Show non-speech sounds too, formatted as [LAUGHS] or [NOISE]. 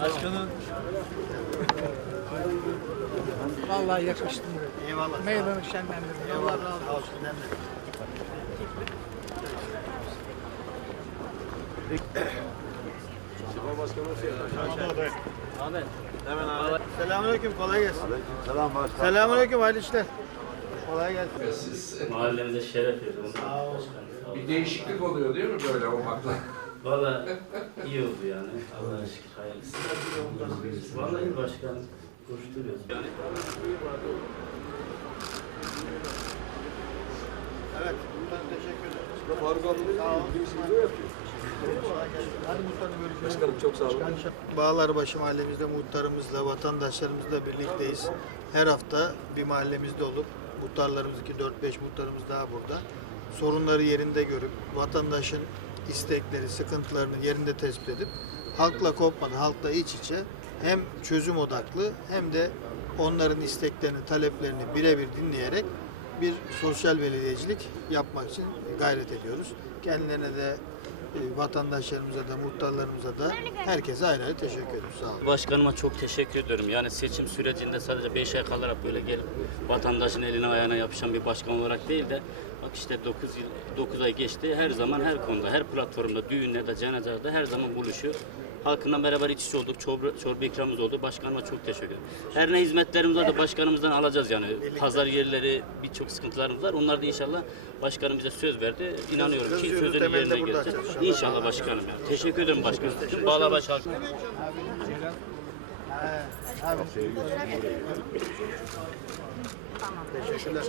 Başkanım. [LAUGHS] Vallahi yakıştı. Eyvallah. Meydanı şenlendirdi. Allah razı olsun. Hemen abi. Selamünaleyküm kolay gelsin. Selam başkanım. Selamünaleyküm hayırlı işler. Kolay gelsin. Mahallemize şeref verdi. Ondan başkanım. Sağ olun. Bir değişiklik oluyor değil mi böyle olmakla? Valla iyi oldu yani. Allah'a şükür hayırlısı. Valla iyi başkanım. Koşturuyoruz. Yani Evet. Muhtarım teşekkür ederim. Faruk abi sağ olun. Hadi muhtarım görüşürüz. Başkanım çok sağ olun. Bağlarbaşı mahallemizde muhtarımızla, vatandaşlarımızla birlikteyiz. Her hafta bir mahallemizde olup muhtarlarımız ki 4-5 muhtarımız daha burada. Sorunları yerinde görüp vatandaşın istekleri, sıkıntılarını yerinde tespit edip halkla kopmadan, halkla iç içe hem çözüm odaklı hem de onların isteklerini, taleplerini birebir dinleyerek bir sosyal belediyecilik yapmak için gayret ediyoruz. Kendilerine de vatandaşlarımıza da, muhtarlarımıza da herkese ayrı ayrı teşekkür ediyoruz. Sağ olun. Başkanıma çok teşekkür ediyorum. Yani seçim sürecinde sadece 5 ay kalarak böyle gelip vatandaşın eline ayağına yapışan bir başkan olarak değil de bak işte 9 yıl 9 ay geçti. Her zaman her konuda, her platformda, düğünlerde, cenazelerde her zaman buluşuyor. Halkından beraber iç içe olduk. Çorba, çorba ikramımız oldu. Başkanıma çok teşekkür ederim. Her ne hizmetlerimizi de başkanımızdan alacağız yani. Pazar yerleri birçok sıkıntılarımız var. Onlar da inşallah başkanım bize söz verdi. İnanıyorum ki temelinde yerine gelecek. İnşallah başkanım. Yani. Teşekkür ederim başkanım. Tüm Bağlarbaşı halkı. Abi. Teşekkürler.